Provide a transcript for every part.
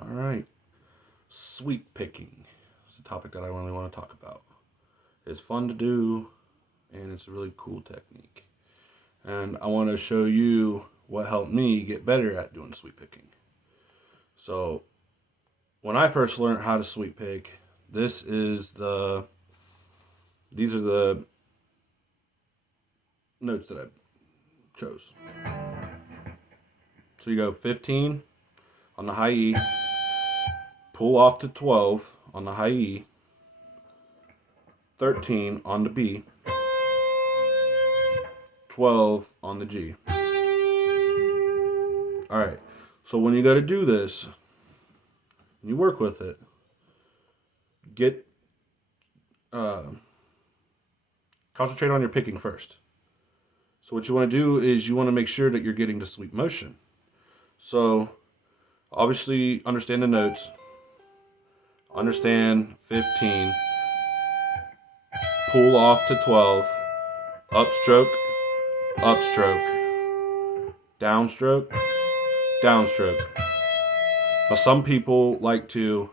All right. Sweep picking is a topic that I really want to talk about. It's fun to do, and it's a really cool technique. And I want to show you what helped me get better at doing sweep picking. So, when I first learned how to sweep pick, these are the notes that I chose. So you go 15 on the high E, pull off to 12 on the high E, 13 on the B, 12 on the G. Alright, so when you go to do this, you work with it, get concentrate on your picking first. So what you want to do is you want to make sure that you're getting the sweep motion. So obviously understand the notes, understand 15, pull off to 12, upstroke, upstroke, downstroke, downstroke. Now some people like to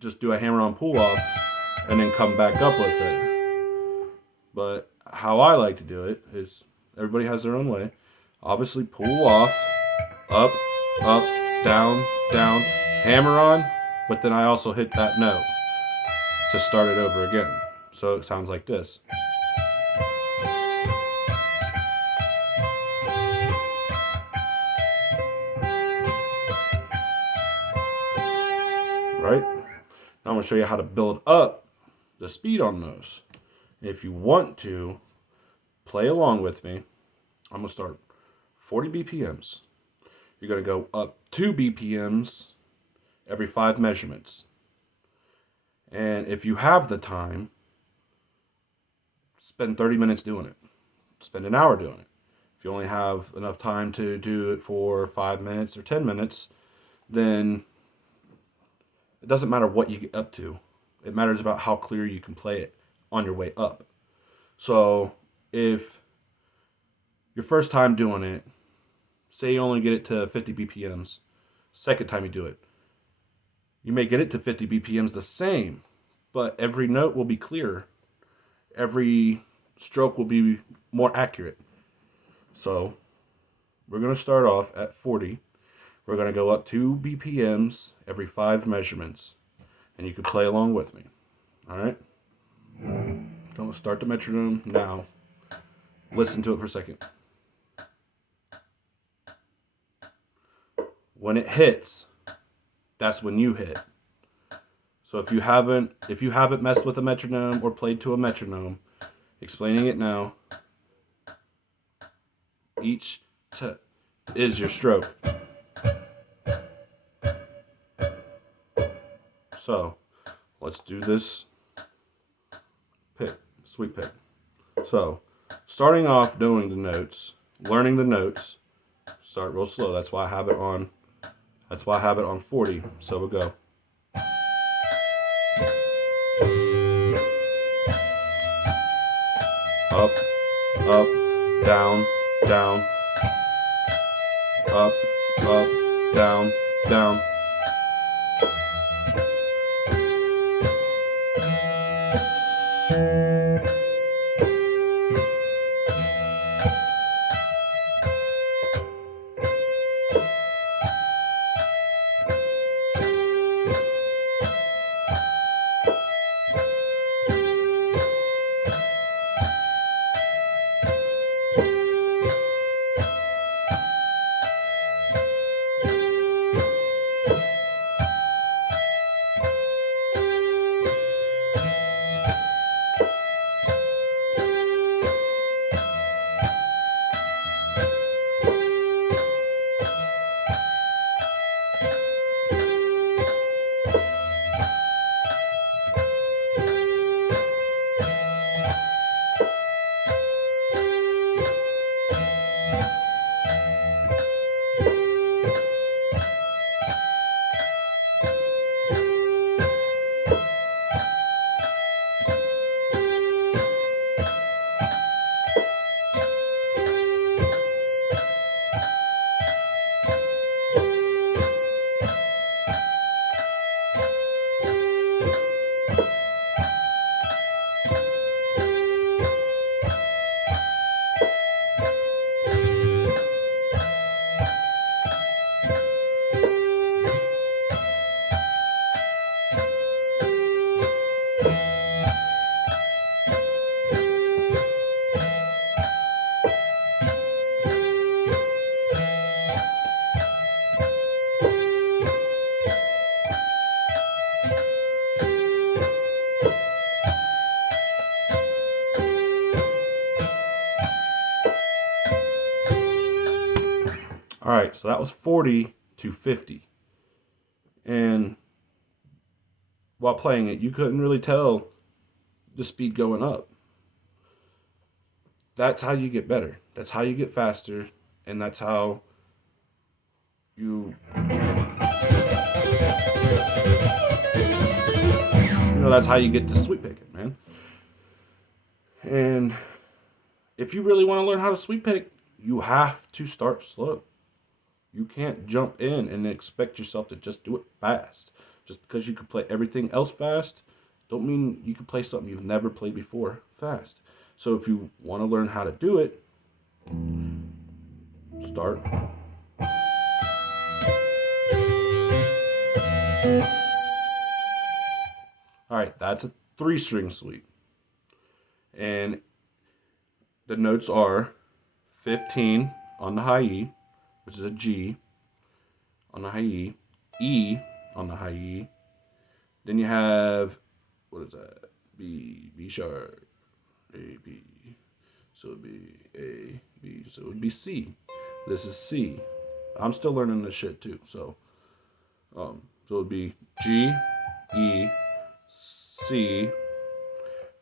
just do a hammer-on pull-off and then come back up with it. But how I like to do it is, everybody has their own way. Obviously pull off, up, up, down, down, hammer on, but then I also hit that note to start it over again. So it sounds like this. Right? Now I'm going to show you how to build up the speed on those. If you want to play along with me, I'm going to start 40 BPMs. You're going to go up 2 BPMs every 5 measurements. And if you have the time, spend 30 minutes doing it. Spend an hour doing it. If you only have enough time to do it for 5 minutes or 10 minutes, then it doesn't matter what you get up to. It matters about how clear you can play it on your way up. So if your first time doing it, say you only get it to 50 BPMs, second time you do it, you may get it to 50 BPMs the same, but every note will be clearer. Every stroke will be more accurate. So we're going to start off at 40. We're going to go up 2 BPMs every 5 measurements. And you can play along with me. Alright? Don't start the metronome now. Listen to it for a second. When it hits, that's when you hit. So if you haven't messed with a metronome or played to a metronome, explaining it now, each is your stroke. So let's do this pick, sweep pick. So starting off knowing the notes, learning the notes, start real slow. That's why I have it on 40. So we'll go. Up, up, down, down, up, up, down, down. right, so that was 40 to 50. And while playing it, you couldn't really tell the speed going up. That's how you get better. That's how you get faster. And that's how you that's how you get to sweep pick it, man. And if you really want to learn how to sweep pick, you have to start slow. You can't jump in and expect yourself to just do it fast. Just because you can play everything else fast, don't mean you can play something you've never played before fast. So if you want to learn how to do it, start. All right, that's a 3-string sweep. And the notes are 15 on the high E, which is a G on the high E, E on the high E. Then you have, what is that? B sharp, A, B. So it would be A, B. So it would be C. This is C. I'm still learning this shit too. So it would be G, E, C,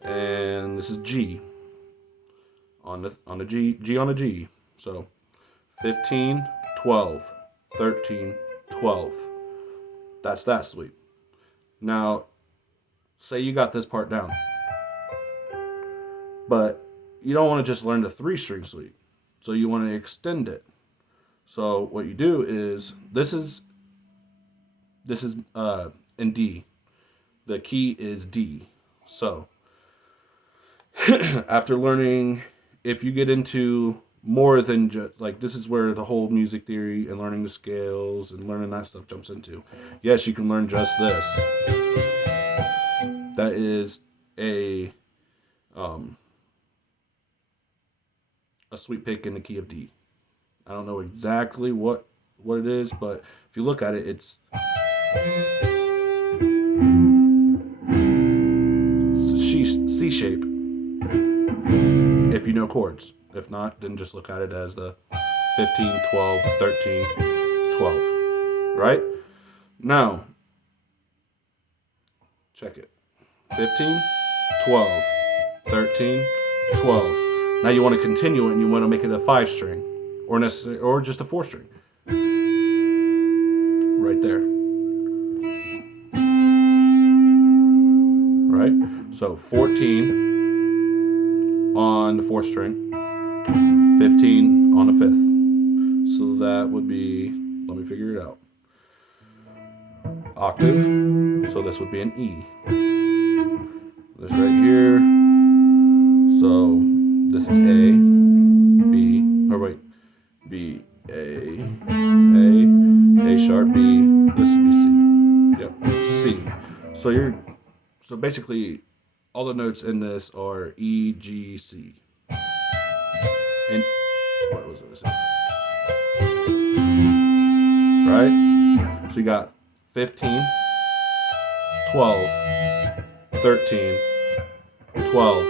and this is G on the G on a G. So 15, 12, 13, 12. That's that sweep. Now, say you got this part down, but you don't want to just learn the 3-string sweep. So you want to extend it. So what you do is, this is in D. The key is D. So after learning, if you get into more than just, like, this is where the whole music theory and learning the scales and learning that stuff jumps into. Yes, you can learn just this. That is a sweep pick in the key of D. I don't know exactly what it is, but if you look at it, it's C shape. If you know chords. If not, then just look at it as the 15, 12, 13, 12. Right? Now, check it. 15, 12, 13, 12. Now you want to continue it and you want to make it a 5-string or just a 4-string. Right there. Right? So 14 on the 4th string. 15 on the 5th. So that would be, let me figure it out. Octave. So this would be an E. This right here. So this is A, B, or wait, B, A sharp, B. This would be C. Yep, C. So basically, all the notes in this are E, G, C. And what was it? Right? So you got 15, 12, 13, 12,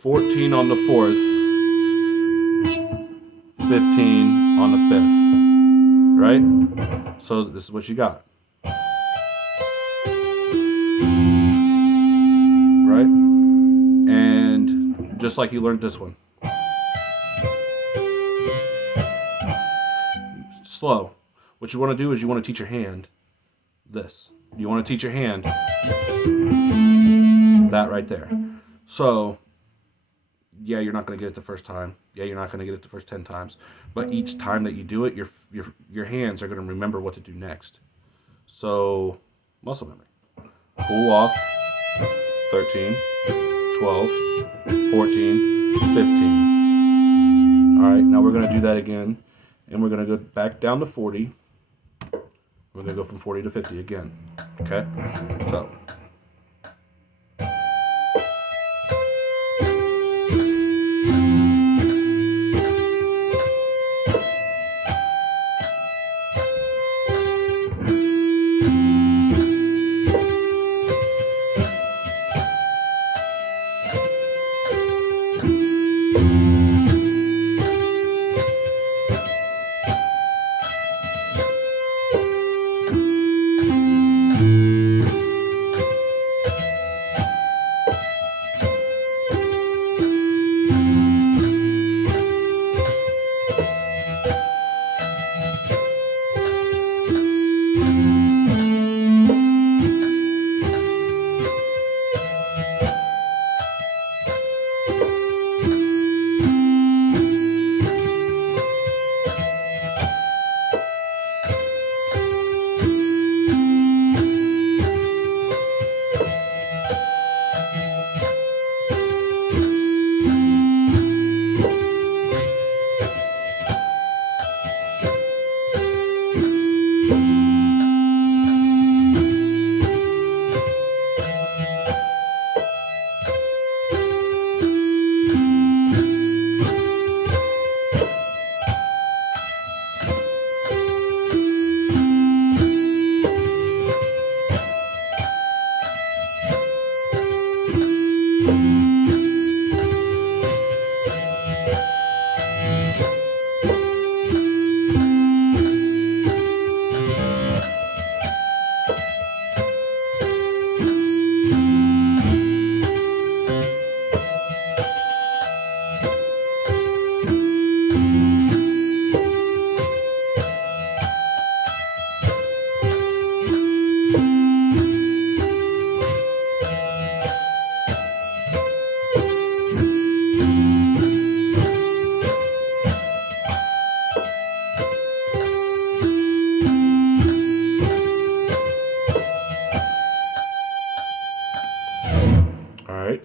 14 on the 4th, 15 on the 5th. Right? So this is what you got. Right? And just like you learned this one. Slow. What you want to do is you want to teach your hand this. You want to teach your hand that right there. So, yeah, you're not going to get it the first time. Yeah, you're not going to get it the first 10 times. But each time that you do it, your hands are going to remember what to do next. So, muscle memory. Pull off 13, 12, 14, 15. All right, now we're going to do that again. And we're going to go back down to 40. We're going to go from 40 to 50 again. Okay? So.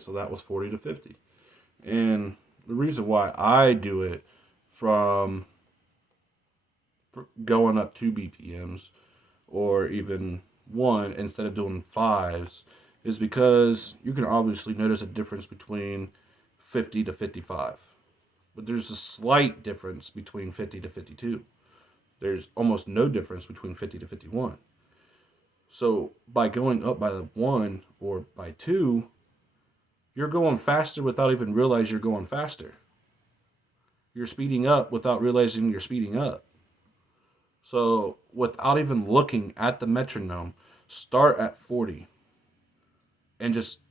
So that was 40 to 50. And the reason why I do it from going up 2 BPMs or even 1 instead of doing 5s is because you can obviously notice a difference between 50 to 55. But there's a slight difference between 50 to 52. There's almost no difference between 50 to 51. So by going up by the 1 or by 2, you're going faster without even realizing you're going faster. You're speeding up without realizing you're speeding up. So without even looking at the metronome, start at 40 and just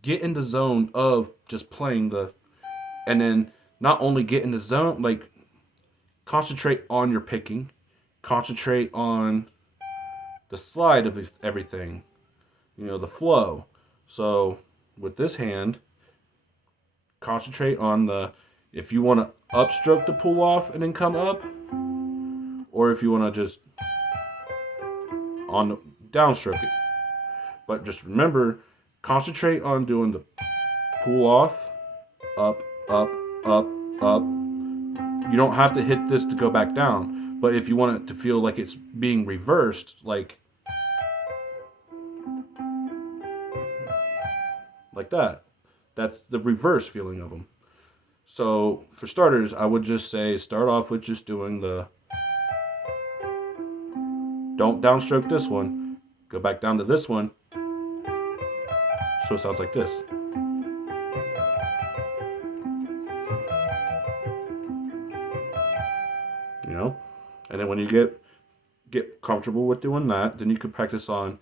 get in the zone of just playing and then not only get in the zone, like concentrate on your picking, concentrate on the slide of everything, the flow. So with this hand, concentrate on if you want to upstroke the pull off and then come up, or if you want to just on the downstroke it. But just remember, concentrate on doing the pull off, up, up, up, up. You don't have to hit this to go back down, but if you want it to feel like it's being reversed, like that, that's the reverse feeling of them. So for starters, I would just say start off with just doing don't downstroke this one, go back down to this one, so it sounds like this. And then when you get comfortable with doing that, then you can practice on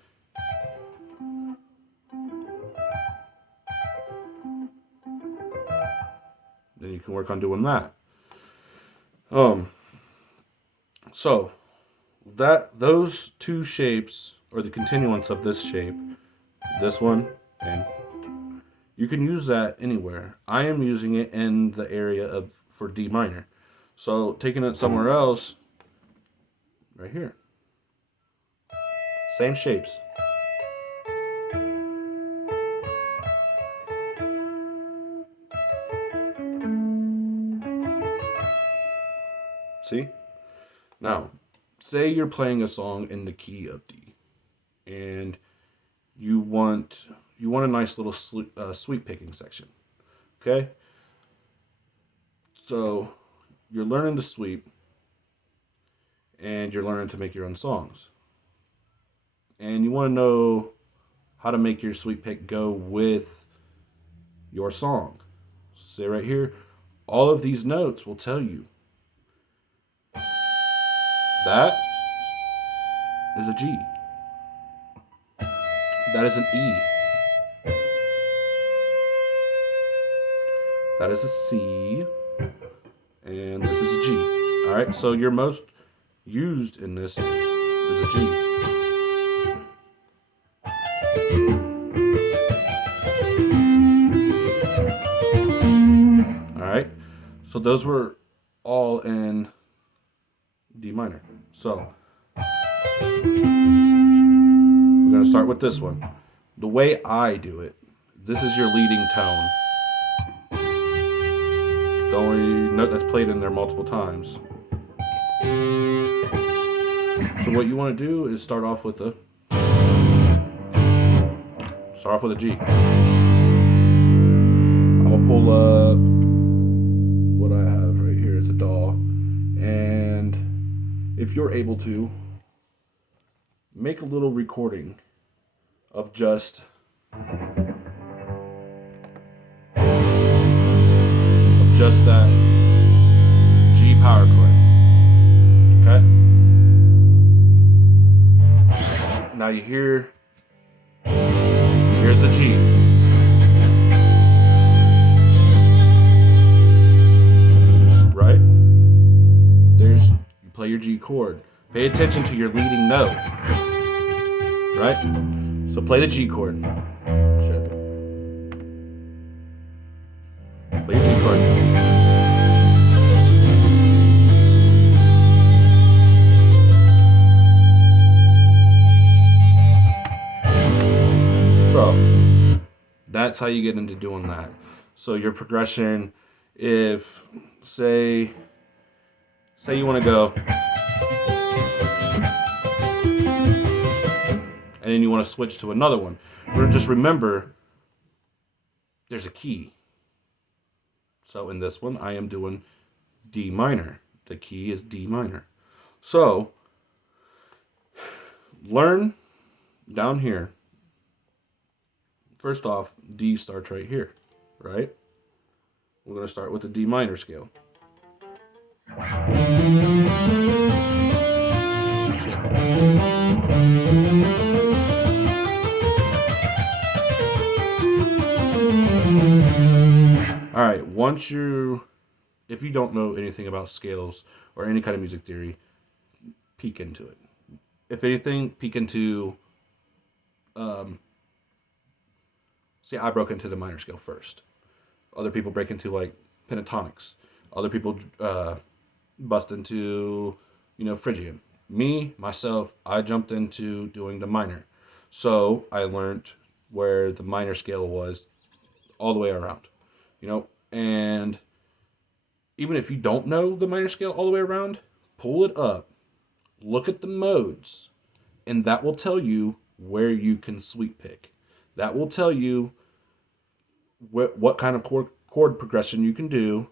then you can work on doing that. So those two shapes are the continuance of this shape, this one, and you can use that anywhere. I am using it in the area for D minor. So taking it somewhere else, right here, same shapes. See? Now, say you're playing a song in the key of D, and you want a nice little sweep picking section. Okay? So you're learning to sweep, and you're learning to make your own songs. And you want to know how to make your sweep pick go with your song. Say right here, all of these notes will tell you that is a G. That is an E. That is a C. And this is a G. Alright, so your most used in this is a G. Alright, so those were all in D minor. So we're going to start with this one. The way I do it, this is your leading tone. It's the only note that's played in there multiple times. So what you want to do is start off with a G. I'm going to pull up what I have right here. It's a DAW. And if you're able to, make a little recording of just that G power chord. Okay? Now you hear the G. Right? You play your G chord. Pay attention to your leading note. Right? So play the G chord. Play your G chord. So that's how you get into doing that. So your progression, if say you want to go, and then you want to switch to another one, just remember there's a key. So in this one, I am doing D minor. The key is D minor. So learn down here. First off, D starts right here, right? We're going to start with the D minor scale. All right, if you don't know anything about scales or any kind of music theory, peek into it. If anything, peek into, see, I broke into the minor scale first. Other people break into like pentatonics. Other people bust into, Phrygian. Myself, I jumped into doing the minor. So I learned where the minor scale was all the way around, and even if you don't know the minor scale all the way around, pull it up, look at the modes, and that will tell you where you can sweep pick. That will tell you what kind of chord progression you can do.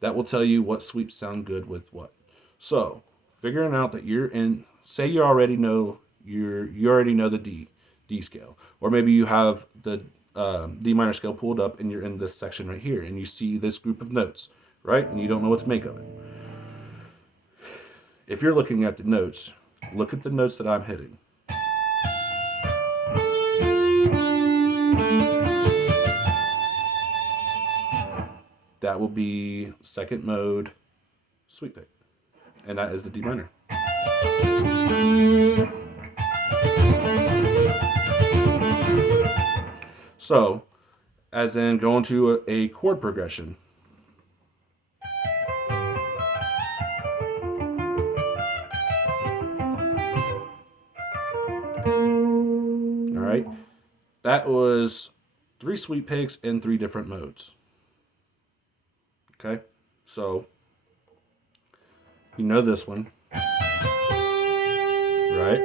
That will tell you what sweeps sound good with what. So, figuring out that you're in, say you already know the D scale, or maybe you have the D minor scale pulled up and you're in this section right here and you see this group of notes, right? And you don't know what to make of it. If you're looking at the notes, look at the notes that I'm hitting. That will be second mode sweep pick, and that is the D minor. So, as in going to a chord progression. All right, that was 3 sweep picks in 3 different modes. Okay, so you know this one, right?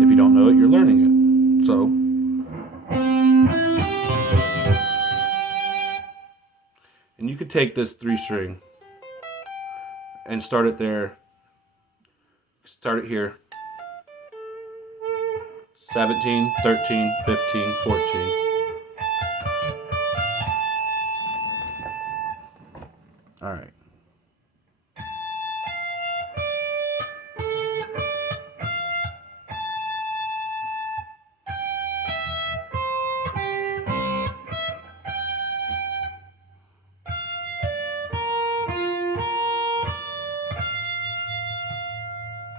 If you don't know it, you're learning it. So, and you could take this 3-string and start it there. Start it here. 17, 13, 15, 14. All right.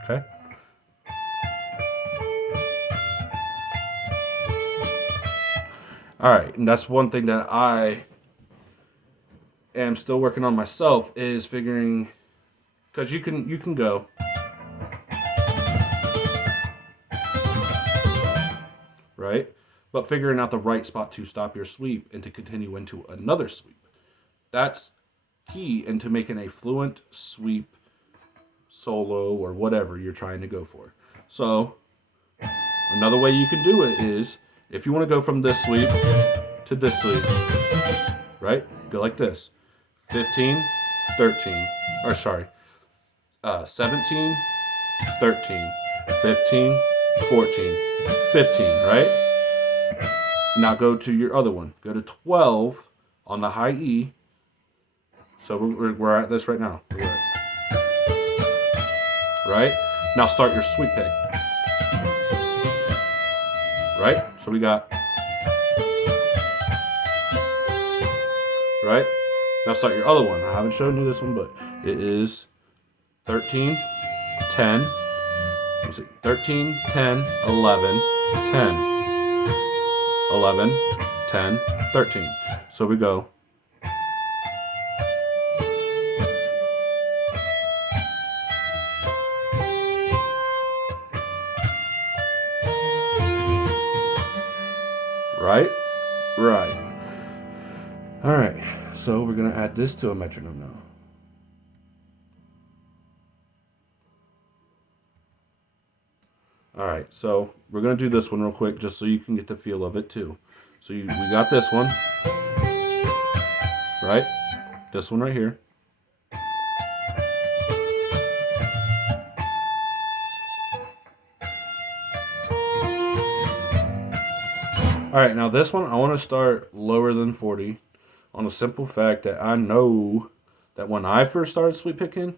Okay. All right, and that's one thing that I am still working on myself, is figuring, because you can go, right? But figuring out the right spot to stop your sweep and to continue into another sweep. That's key into making a fluent sweep solo or whatever you're trying to go for. So another way you can do it is, if you want to go from this sweep to this sweep, right? Go like this. 15, 13, or sorry, 17, 13, 15, 14, 15, right? Now go to your other one. Go to 12 on the high E. So we're at this right now. Right? Now start your sweep pick. Right? So we got, right? Now start your other one. I haven't shown you this one, but it is 13, 10, 13, 10, 11, 10, 11, 10, 13. So we go. Right? Right. All right. So we're going to add this to a metronome now. All right. So we're going to do this one real quick just so you can get the feel of it too. So we got this one. Right? This one right here. All right, now this one I want to start lower than 40 on a simple fact that I know that when I first started sweep picking,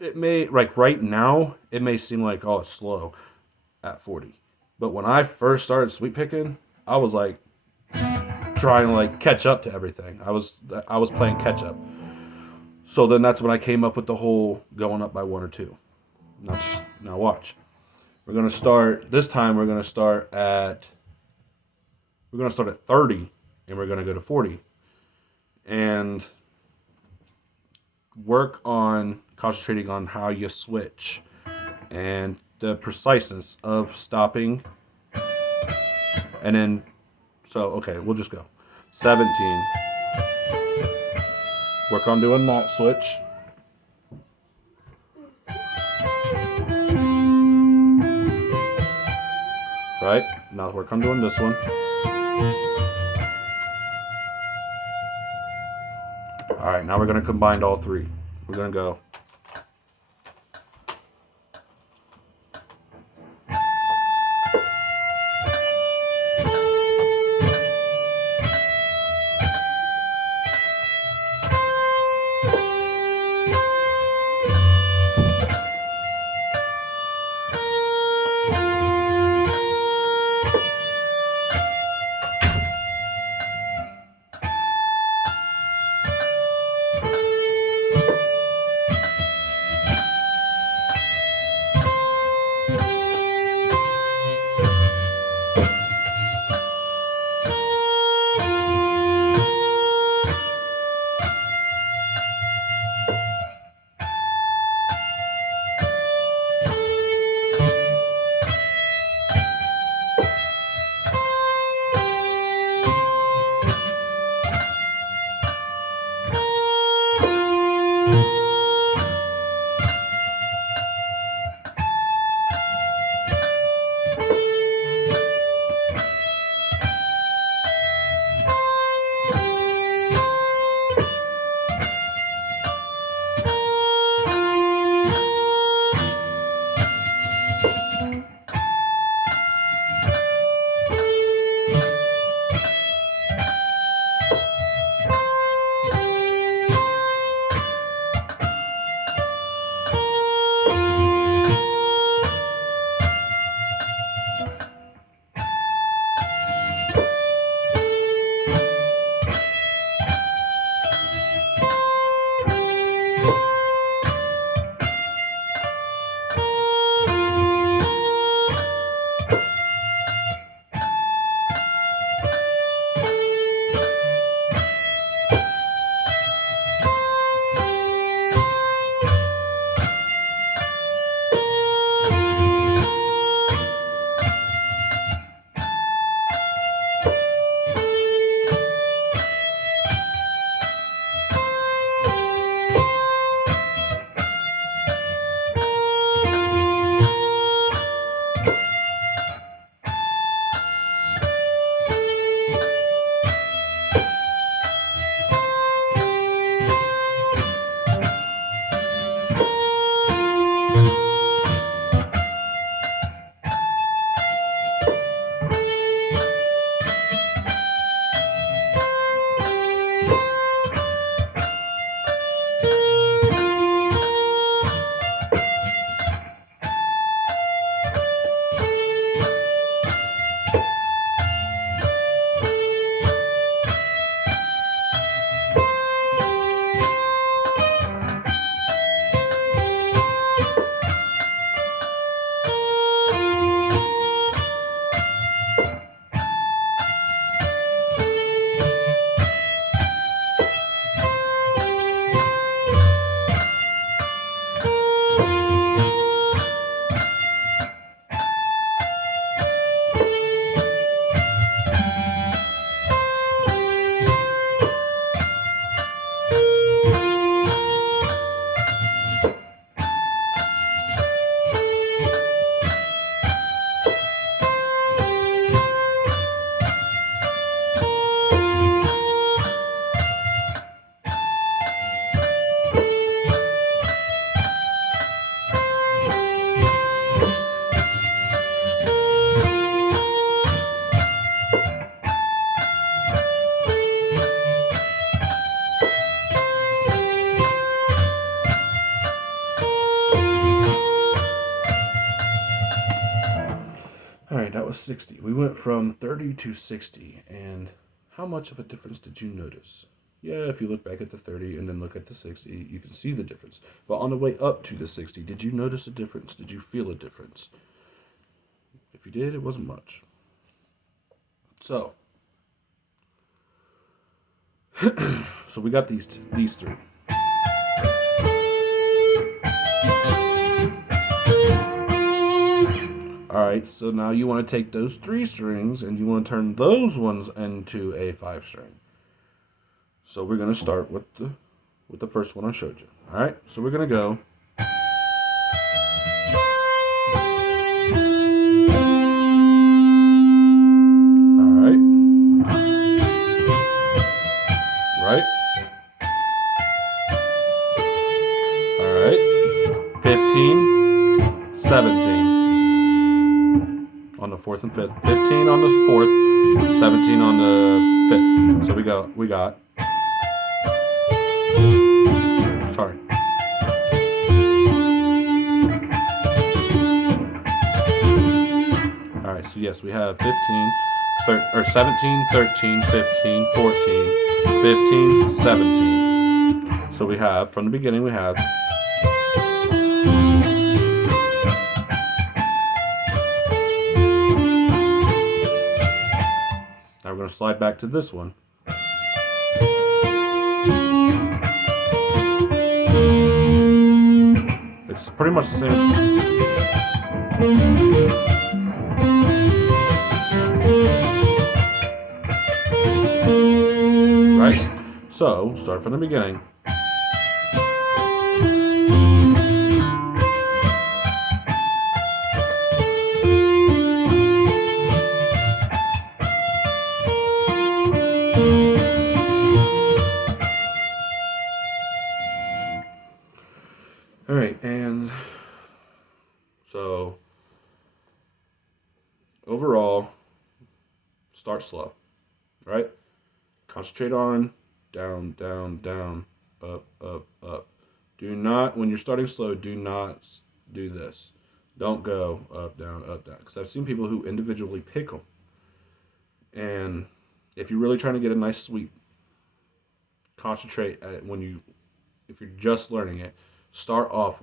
it may, like right now, it may seem like, oh, it's slow at 40. But when I first started sweep picking, I was like trying to like catch up to everything. I was playing catch up. So then that's when I came up with the whole going up by one or two. Now watch. We're gonna start this time. We're gonna start at 30, and we're gonna go to 40, and work on concentrating on how you switch and the preciseness of stopping. And then, so okay, we'll just go 17. Work on doing that switch. Right? Now work on doing this one. Alright, now we're going to combine all three. We're going to go. that was 60. We went from 30 to 60. And how much of a difference did you notice? Yeah, if you look back at the 30 and then look at the 60, you can see the difference. But on the way up to the 60, did you notice a difference? Did you feel a difference? If you did, it wasn't much. So, so we got these three. Alright, so now you want to take those 3 strings and you want to turn those ones into a 5 string. So we're going to start with the first one I showed you. Alright, so we're going to go. Alright. Right? Alright. 15, 17. On the 4th and 5th. 15 on the 4th, 17 on the 5th. So we got. Sorry. Alright, so yes, we have 17, 13, 15, 14, 15, 17. So we have, from the beginning, we have. Now we're going to slide back to this one. It's pretty much the same as. Right? So, start from the beginning. Alright, and so overall, start slow, right? Concentrate on down, down, down, up, up, up. Do not, when you're starting slow, do not do this. Don't go up, down, because I've seen people who individually pick them. And if you're really trying to get a nice sweep, concentrate at if you're just learning it, start off